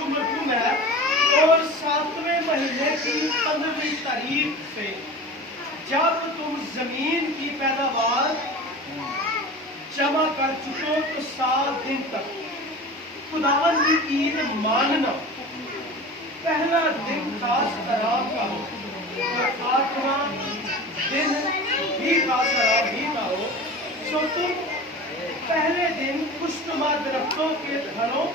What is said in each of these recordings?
موضوع مرقوم ہے اور 7ویں مہینے کی 15ویں تاریخ سے جب تم زمین کی پیداوار جمع کر چکو تو 7 دن تک خداوند کی عید ماننا، پہلا دن خاص آرام کا ہو اور 8واں دن بھی خاص آرام ہی کا ہو۔ سو تم پہلے دن خوشنما درختوں کے تھنوں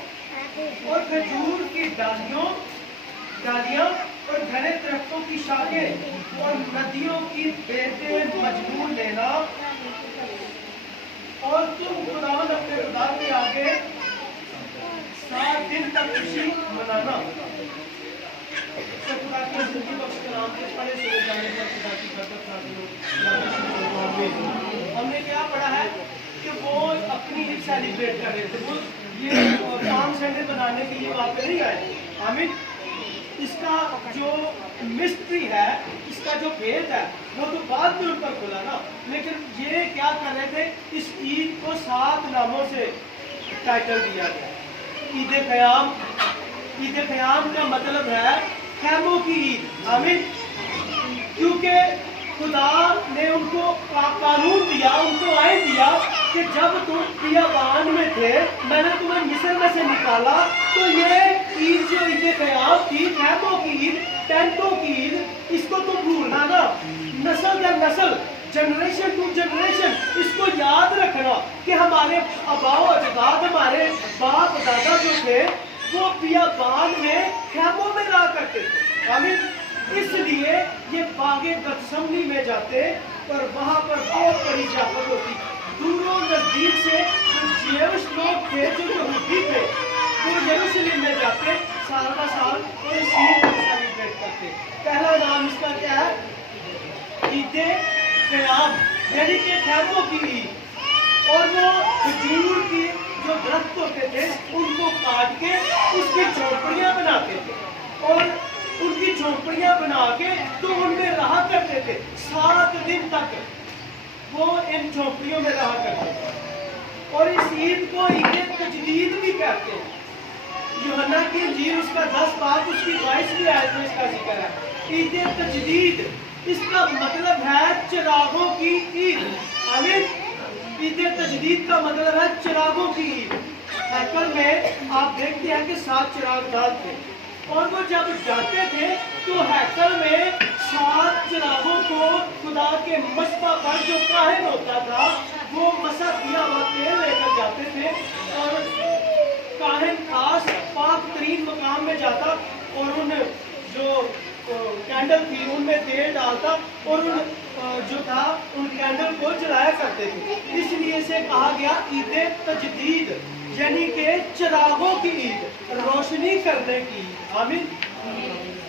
اور کھجور کی ڈالیاں اور گھنے درختوں کی شاخیں اور ندیوں کی بیٹیں مجموع لینا، اور تم خداوند اپنے خدا کے آگے 7 دن تک خوشی منانا۔ خدا کی زندگی بخش کلام کے پڑھے سنے جانے پر خدا کی برکت نازل ہو۔ ہم نے کیا پڑھا ہے کہ وہ اپنی عید سیلیبریٹ کر رہے تھے، وہ یہ پام سنڈے بنانے کے لیے وہاں پہ نہیں آئے۔ آمین۔ اس کا جو مسٹری ہے، اس کا جو بھید ہے، وہ تو بعد میں ان پر کھلا نا، لیکن یہ کیا کر رہے تھے، اس عید کو 7 ناموں سے ٹائٹل دیا گیا۔ عید قیام، عید قیام کا مطلب ہے خیموں کی عید۔ آمین۔ کیونکہ خدا نے ان کو قانون دیا، ان کو آئین دیا کہ جب تم بیابان میں تھے، میں نے تمہیں مصر میں سے نکالا، تو یہ عید جو عید قیام تھی، خیموں کی عید، ٹینٹوں کی عید، اس کو تم بھولنا نا، نسل در نسل، جنریشن ٹو جنریشن اس کو یاد رکھنا کہ ہمارے آباء و اجداد، ہمارے باپ دادا جو تھے وہ بیابان میں خیموں میں رہا کرتے تھے۔ آمین۔ اس لیے یہ باغ گتسمنی میں جاتے اور وہاں پر بہت بڑی زیافت ہوتی، دور و نزدیک سے جیوش لوگ تھے جو یہودی تھے، وہ یروشلم میں جاتے سال کا سال اور اس عید کو سیلیبریٹ کرتے۔ پہلا نام اس کا کیا ہے؟ عید قیام، یعنی کہ خیموں کی عید۔ اور وہ کھجور کی جو درخت ہوتے تھے ان کو کاٹ کے اس کی جھونپڑیاں بناتے تھے، اور ان کی جھونپڑیاں بنا کے تو ان میں رہا کرتے تھے 7 دن تک، وہ ان جھونپڑیوں میں رہا کرتے تھے۔ اور اس عید کو عید تجدید بھی کہتے ہیں۔ یوحنا کی انجیل اس کا 10 باب اس کی 22ویں آیت میں اس کا ذکر ہے۔ عید تجدید، اس کا مطلب ہے چراغوں کی عید۔ آمین۔ عید تجدید کا مطلب ہے چراغوں کی عید۔ ہیکل میں آپ دیکھتے ہیں کہ 7 چراغ دار تھے، اور وہ جب جاتے تھے تو ہیکل میں 7 چراغوں کو خدا کے مصباح پر جو کاہن ہوتا تھا وہ مسح کیا ہوا تیل لے کر جاتے تھے، اور کاہن خاص پاک ترین مقام میں جاتا اور ان جو کینڈل تھی ان میں تیل ڈالتا اور ان جو تھا ان کینڈل کو جلایا کرتے تھے۔ اس لیے اسے کہا گیا عید تجدید، یعنی کہ چراغوں کی عید، روشنی کرنے کی عید۔ آمین۔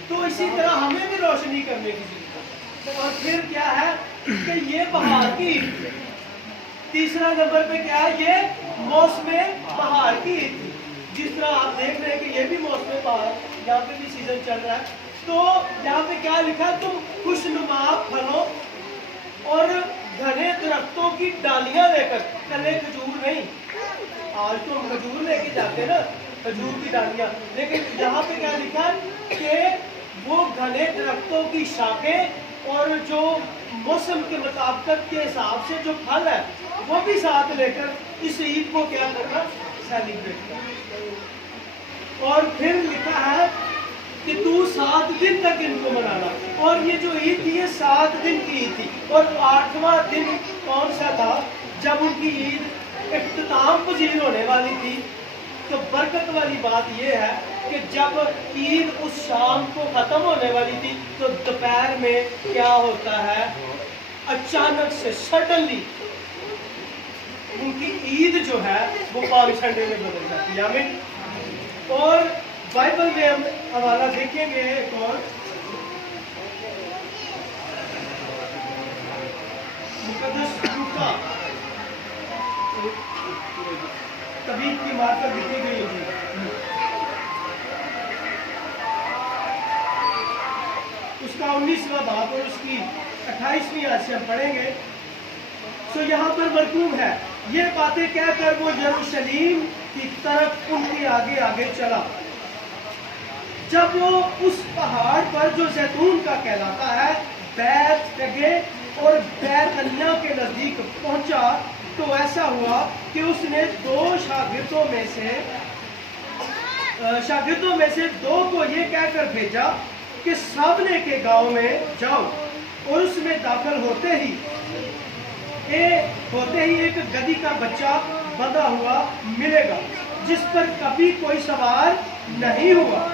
تو اسی طرح ہمیں بھی روشنی کرنے کی ضرورت ہے۔ اور پھر کیا ہے کہ یہ بہار کی عید، تیسرا نمبر پہ کیا ہے، یہ موسم بہار کی عید تھی۔ جس طرح آپ دیکھ رہے ہیں کہ یہ بھی موسم بہار، یہاں پہ بھی سیزن چل رہا ہے، تو یہاں پہ کیا لکھا ہے، تم خوشنما پھلوں اور گھنے درختوں کی ڈالیاں لے کر، کلے کھجور نہیں، آج تو ہم کھجور لے کے جاتے ہیں نا، کھجور کی ڈالیاں، لیکن یہاں پہ کیا لکھا ہے کہ وہ گھنے درختوں کی شاخیں اور جو موسم کے مطابقت کے حساب سے جو پھل ہے وہ بھی ساتھ لے کر اس عید کو کیا کرنا، سیلیبریٹ کرنا۔ اور پھر لکھا ہے کہ تو 7 دن تک ان کو منانا، اور یہ جو عید تھی یہ 7 دن کی عید تھی، اور 8واں دن کون سا تھا جب ان کی عید اختتام پذیر ہونے والی تھی۔ تو برکت والی بات یہ ہے کہ جب عید اس شام کو ختم ہونے والی تھی تو دوپہر میں کیا ہوتا ہے، اچانک سے سڈنلی ان کی عید جو ہے وہ پالم سنڈے میں بدل جاتی ہے۔ آمین۔ اور بائبل میں ہم حوالہ دیکھیں گے ایک اور، مقدس لوکا طبیب کی مارکر لکھی گئی ہوگی، اس کا 19واں باب اور اس کی 28ویں آیت سے ہم پڑھیں گے۔ سو یہاں پر مرقوم ہے، یہ باتیں کہہ کر وہ یروشلیم کی طرف ان کے آگے آگے چلا، جب وہ اس پہاڑ پر جو زیتون کا کہلاتا ہے بیت پگے اور بیت عنیہ کے نزدیک پہنچا تو ایسا ہوا کہ اس نے دو شاگردوں میں سے دو کو یہ کہہ کر بھیجا کہ سامنے کے گاؤں میں جاؤ اور اس میں داخل ہوتے ہی ایک گدھی کا بچہ بندھا ہوا ملے گا جس پر کبھی کوئی سوار نہیں ہوا،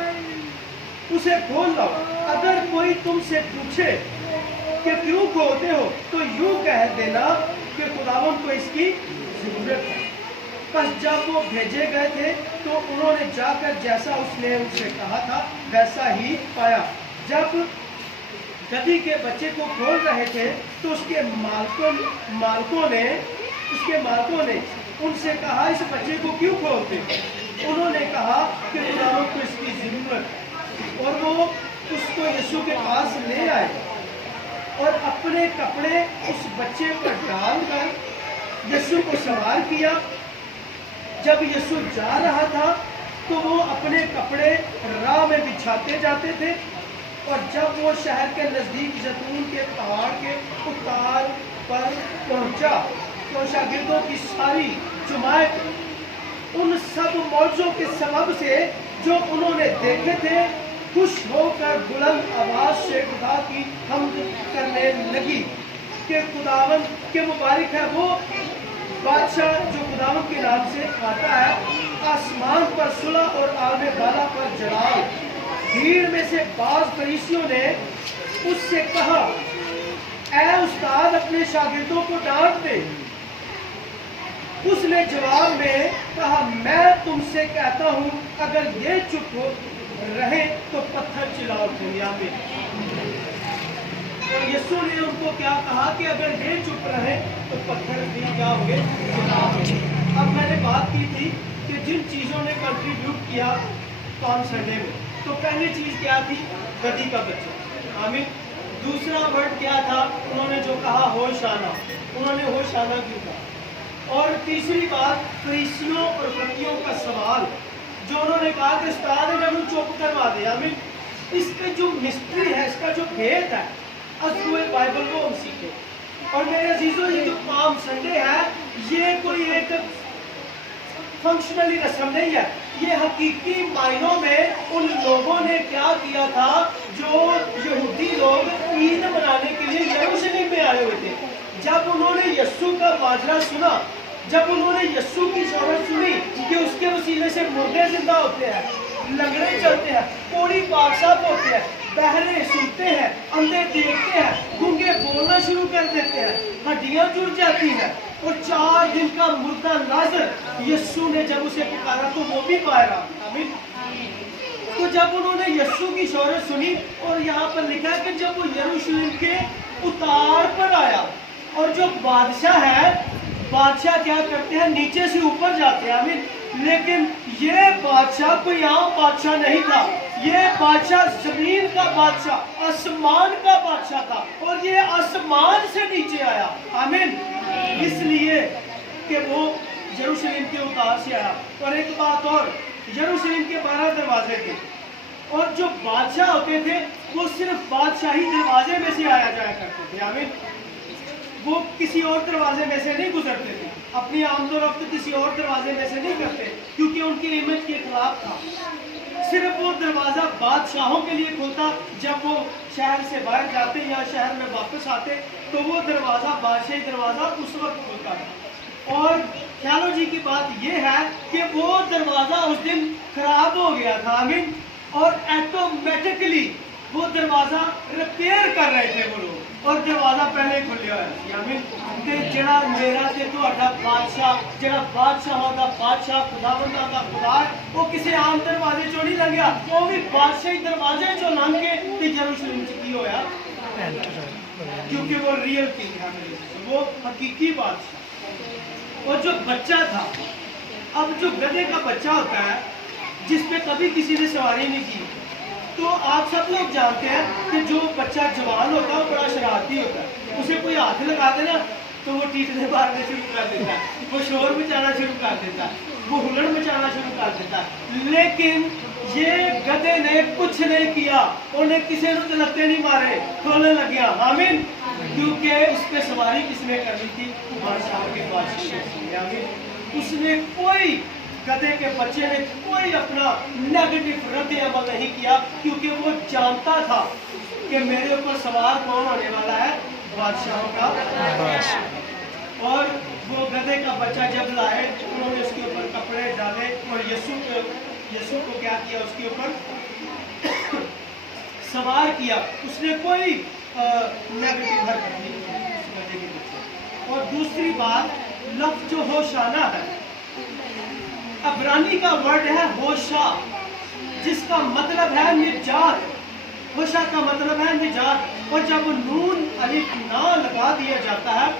اسے کھول لاؤ۔ اگر کوئی تم سے پوچھے کہ کیوں کھولتے ہو تو یوں کہہ دینا کہ خداوند کو اس کی ضرورت ہے۔ پس جب وہ بھیجے گئے تھے تو انہوں نے جا کر جیسا اس نے ان سے کہا تھا ویسا ہی پایا۔ جب گدھی کے بچے کو کھول رہے تھے تو اس کے مالکوں نے ان سے کہا اس بچے کو کیوں کھولتے؟ انہوں نے کہا کہ خداوند کو اس کی ضرورت ہے، اور وہ اس کو یسوع کے پاس لے آئے اور اپنے کپڑے اس بچے پر ڈال کر یسوع کو سوار کیا۔ جب یسوع جا رہا تھا تو وہ اپنے کپڑے راہ میں بچھاتے جاتے تھے، اور جب وہ شہر کے نزدیک زیتون کے پہاڑ کے اتار پر پہنچا تو شاگردوں کی ساری جماعت ان سب معجزوں کے سبب سے جو انہوں نے دیکھے تھے خوش ہو کر بلند آواز سے خدا کی حمد کرنے لگی کہ خداوند کے مبارک ہے وہ بادشاہ جو خداوند کے نام سے آتا ہے، آسمان پر صلح اور عالم بالا پر جلال۔ بھیڑ میں سے بعض فریسیوں نے اس سے کہا اے استاد اپنے شاگردوں کو ڈانٹ دے۔ اس نے جواب میں کہا میں تم سے کہتا ہوں اگر یہ چپ ہو رہے تو پتھر چلا اٹھیں گے۔ آمین۔ اور یسوع نے ان کو کیا کہا کہ اگر یہ چپ رہے تو پتھر بھی کیا ہوں گے؟ اب میں نے بات کی تھی کہ جن چیزوں نے کنٹریبیوٹ کیا پالم سنڈے میں، تو پہلی چیز کیا تھی؟ گدھی کا بچہ۔ آمین۔ دوسرا ورڈ کیا تھا؟ انہوں نے جو کہا ہوشانہ، انہوں نے ہوشانہ کیوں کہا؟ اور تیسری بات فریسیوں اور فقیوں کا سوال جو انہوں نے کہا کہ استاد نے ہم چپ کروا دے۔ آمین۔ اس کا جو مسٹری ہے، اس کا جو بھید ہے، اصل بائبل کو ہم سیکھیں۔ اور میرے عزیزوں یہ جو پالم سنڈے ہے یہ کوئی ایک فنکشنلی رسم نہیں ہے، یہ حقیقی معنوں میں ان لوگوں نے کیا کیا تھا جو یہودی لوگ عید منانے کے لیے یروشلم میں آئے ہوئے تھے۔ جب انہوں نے یسوع کا ماجرا سنا، جب انہوں نے یسوع کی شہرت سنی کہ اس کے وسیلے سے مردے زندہ ہوتے ہیں، لنگڑے چلتے ہیں، کوڑی پاک صاف ہوتے ہیں، بہرے سنتے ہیں، اندھے دیکھتے ہیں، گونگے بولنا شروع کر دیتے ہیں، ہڈیاں جڑ جاتی ہیں، اور 4 دن کا مردہ ناظر یسوع نے جب اسے پکارا تو وہ بھی باہر آ گیا۔ آمین۔ تو جب انہوں نے یسوع کی شہرت سنی، اور یہاں پر لکھا ہے کہ جب وہ یروشلم کے اتار پر آیا، اور جو بادشاہ ہے، بادشاہ کیا کرتے ہیں؟ نیچے سے اوپر جاتے ہیں۔ آمین۔ لیکن یہ بادشاہ کوئی عام بادشاہ نہیں تھا، یہ بادشاہ زمین کا بادشاہ، آسمان کا بادشاہ تھا، اور یہ آسمان سے نیچے آیا۔ آمین۔ اس لیے کہ وہ یروشلم کے اتار سے آیا۔ اور ایک بات اور، یروشلم کے 12 دروازے تھے، اور جو بادشاہ ہوتے تھے وہ صرف بادشاہی دروازے میں سے آیا جایا کرتے تھے۔ آمین۔ وہ کسی اور دروازے میں سے نہیں گزرتے تھے، اپنی آمد و رفت کسی اور دروازے میں سے نہیں کرتے، کیونکہ ان کی امیج کے خلاف تھا۔ صرف وہ دروازہ بادشاہوں کے لیے کھلتا، جب وہ شہر سے باہر جاتے یا شہر میں واپس آتے تو وہ دروازہ بادشاہی دروازہ اس وقت کھلتا تھا۔ اور خیالو جی کی بات یہ ہے کہ وہ دروازہ اس دن خراب ہو گیا تھا۔ آمین۔ اور ایٹومیٹکلی وہ دروازہ ریپیئر کر رہے تھے وہ لوگ، اور دروازہ پہلے کھلیا ہے۔ آمین۔ کہ جڑا میرا تے تہاڈا بادشاہ، جڑا بادشاہاں دا بادشاہ، خداونداں دا خدا ہے، وہ کسی عام دروازے چوں نہیں لنگیا، وہ بھی بادشاہی دروازے چوں لنگ کے تے یروشلم چ کی ہویا، کیونکہ وہ ریئل کنگ ہے، وہ حقیقی بادشاہ۔ اور جو بچہ تھا، اب جو گدھے کا بچہ ہوتا ہے جس پہ کبھی کسی نے سواری نہیں کی، تو آپ سب لوگ جانتے ہیں کہ جو بچہ جوان ہوتا ہے وہ بڑا شرارتی ہوتا ہے، اسے کوئی ہاتھ لگا دے نا تو وہ ٹیٹنے مارنے شروع کر دیتا ہے، وہ شور مچانا شروع کر دیتا ہے، وہ ہلڑ مچانا شروع کر دیتا ہے۔ لیکن یہ گدے نے کچھ نہیں کیا، انہیں کسی نے لتے نہیں مارے، کھولنے لگ گیا، آمین، کیونکہ اس پہ سواری کس نے کرنی تھی؟ بادشاہ کے بادشاہ، آمین۔ اس نے کوئی گدے کے بچے نے کوئی اپنا نیگیٹو رد عمل نہیں کیا، کیونکہ وہ جانتا تھا کہ میرے اوپر سوار کون ہونے والا ہے؟ بادشاہوں کا بادشاہ۔ اور وہ گدھے کا بچہ جب لائے انہوں نے اس کے اوپر کپڑے ڈالے اور یسوع کو کیا کیا؟ اس کے اوپر سوار کیا۔ اس نے کوئی نیگیٹو حرکت نہیں کی اس گدھے کے بچے۔ اور دوسری بات، لفظ جو ہوشانہ ہے، عبرانی کا ورڈ ہے ہوشا، جس کا مطلب ہے نجات۔ ہوشا کا مطلب ہے نجات، اور جب نون الف نا لگا دیا جاتا ہے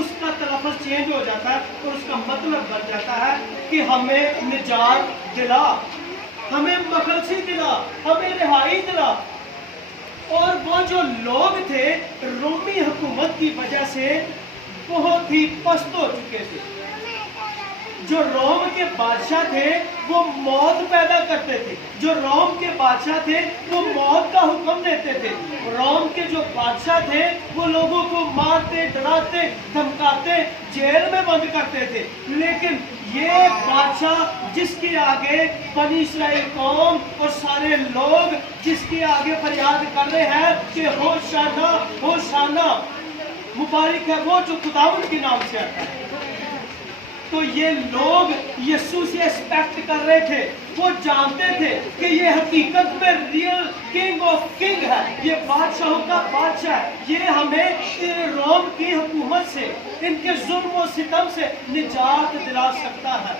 اس کا تلفظ چینج ہو جاتا ہے اور اس کا مطلب بن جاتا ہے کہ ہمیں نجات دلا، ہمیں مخلصی دلا، ہمیں رہائی دلا۔ اور وہ جو لوگ تھے رومی حکومت کی وجہ سے بہت ہی پست ہو چکے تھے۔ جو روم کے بادشاہ تھے وہ موت پیدا کرتے تھے، جو روم کے بادشاہ تھے وہ موت کا حکم دیتے تھے۔ روم کے جو بادشاہ تھے وہ لوگوں کو مارتے، ڈراتے، دھمکاتے، جیل میں بند کرتے تھے۔ لیکن یہ بادشاہ جس کے آگے بنی اسرائیل قوم اور سارے لوگ جس کے آگے فریاد کر رہے ہیں کہ ہوشانہ ہوشانہ، مبارک ہے وہ جو خداوند کے نام سے آتا ہے، تو یہ لوگ یسوع سے ایکسپیکٹ کر رہے تھے۔ وہ جانتے تھے کہ یہ حقیقت میں ریئل کنگ آف کنگ ہے، یہ بادشاہوں کا بادشاہ ہے، یہ ہمیں روم کی حکومت سے، ان کے ظلم و ستم سے نجات دلا سکتا ہے۔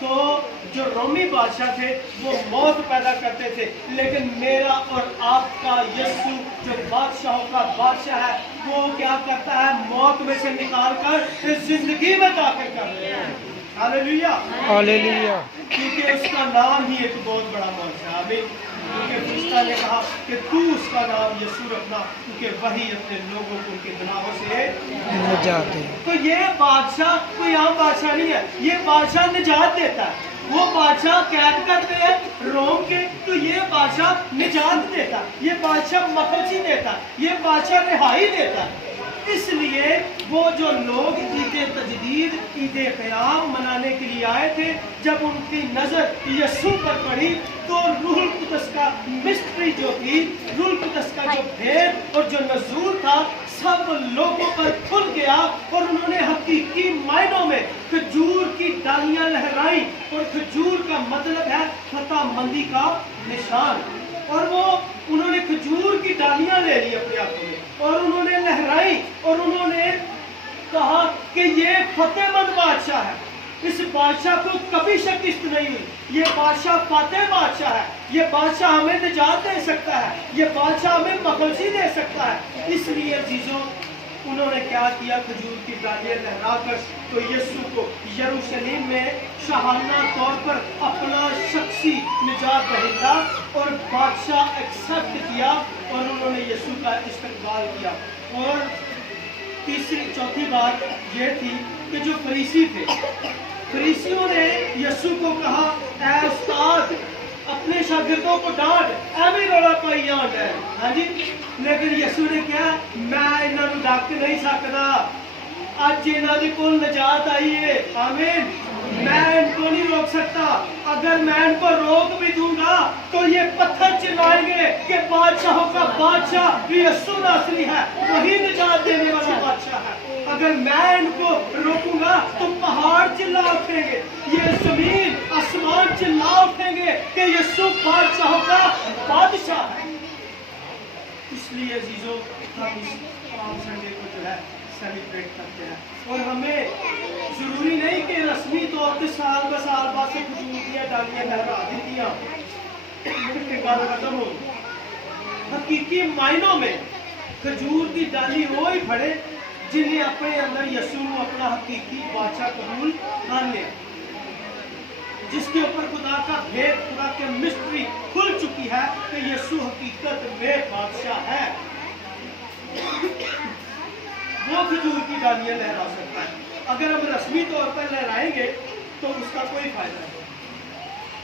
تو جو رومی بادشاہ تھے وہ موت پیدا کرتے تھے، لیکن میرا اور آپ کا یسوع جو بادشاہوں کا بادشاہ ہے وہ کیا کرتا ہے؟ موت میں سے نکال کر زندگی میں داخل کر رہے ہیں۔ ہاللیلویا، ہاللیلویا، کیونکہ اس کا نام ہی ایک بہت بڑا معجزہ ہے۔ آمین۔ کیونکہ فرشتہ نے کہا کہ تو اس کا نام یسوع رکھنا، کیونکہ وہی اپنے لوگوں کو ان کے گناہوں سے نجات دے۔ تو یہ بادشاہ کوئی عام بادشاہ نہیں ہے، یہ بادشاہ نجات دیتا ہے۔ وہ بادشاہ قید کرتے ہیں روم کے، تو یہ بادشاہ نجات دیتا ہے، یہ بادشاہ مخلصی دیتا ہے، یہ بادشاہ رہائی دیتا ہے۔ اس لیے وہ جو لوگ عید تجدید، عید قیام منانے کے لیے آئے تھے، جب ان کی نظر یسوع پر پڑی تو روح القدس کا مسٹری جو تھی، روح القدس کا جو بھید اور جو نزول تھا سب لوگوں پر کھل گیا، اور انہوں نے حقیقی معنوں میں کھجور کی ڈالیاں لہرائیں، اور کھجور کا مطلب ہے فتح مندی کا نشان۔ اور وہ انہوں نے کھجور کی ڈالیاں لے لی اپنے ہاتھوں میں اور انہوں نے لہرائی، اور انہوں نے کہا کہ یہ فتح مند بادشاہ ہے، اس بادشاہ کو کبھی شکست نہیں ہوئی، یہ بادشاہ فاتح بادشاہ ہے، یہ بادشاہ ہمیں نجات دے سکتا ہے، یہ بادشاہ ہمیں مخلصی دے سکتا ہے۔ اس لیے عزیزوں انہوں نے کیا کیا؟ کھجور کی ڈالیاں لہرا کر تو یسوع کو یروشلم میں شاہانہ طور پر اپنا شخصی نجات دہندہ اور بادشاہ ایکسپٹ کیا، اور انہوں نے یسوع کا استقبال کیا۔ اور چوتھی بات یہ تھی کہ جو فریسی تھے، فریسیوں نے یسوع کو کہا اے استاد اپنے شاگردوں کو ڈانٹ، ایویں رولا پائی جان ہے، ہاں جی، لیکن یسوع نے کیا؟ میں انہوں نے ڈاک نہیں سکتا، اج انہوں نے کول نجات آئی ہے، آمین، میں ان کو نہیں روک سکتا، اگر میں ان کو روک بھی دوں گا تو یہ پتھر چلائیں گے کہ بادشاہوں کا بادشاہ یسوع ناصری ہے، وہی نجات دینے والا بادشاہ ہے۔ اگر میں ان کو روکوں گا تو پہاڑ چلا اٹھیں گے، یہ زمین آسمان چلا اٹھیں گے کہ یسوع بادشاہوں کا بادشاہ ہے۔ اس لیے عزیزوں ہم اس پالم سنڈے کو جو ہے سیلیبریٹ کرتے ہیں، اور ہمیں ضروری نہیں کہ رسمی طور پہ سال بہ سال بعد سے کھجور کی ڈالیاں لہرا دیتیاں کہ گل ختم ہو۔ حقیقی معنوں میں کھجور کی ڈالی وہ ہی پھڑے جنہیں اپنے اندر یسوع اپنا حقیقی بادشاہ قبول کر لیا، جس کے اوپر خدا کا بھید، خدا کے مسٹری کھل چکی ہے کہ یسوع حقیقت میں بادشاہ ہے، وہ کھجور کی ڈالیاں لہرا سکتا ہے۔ اگر ہم رسمی طور پر لہرائیں گے تو اس کا کوئی فائدہ نہیں۔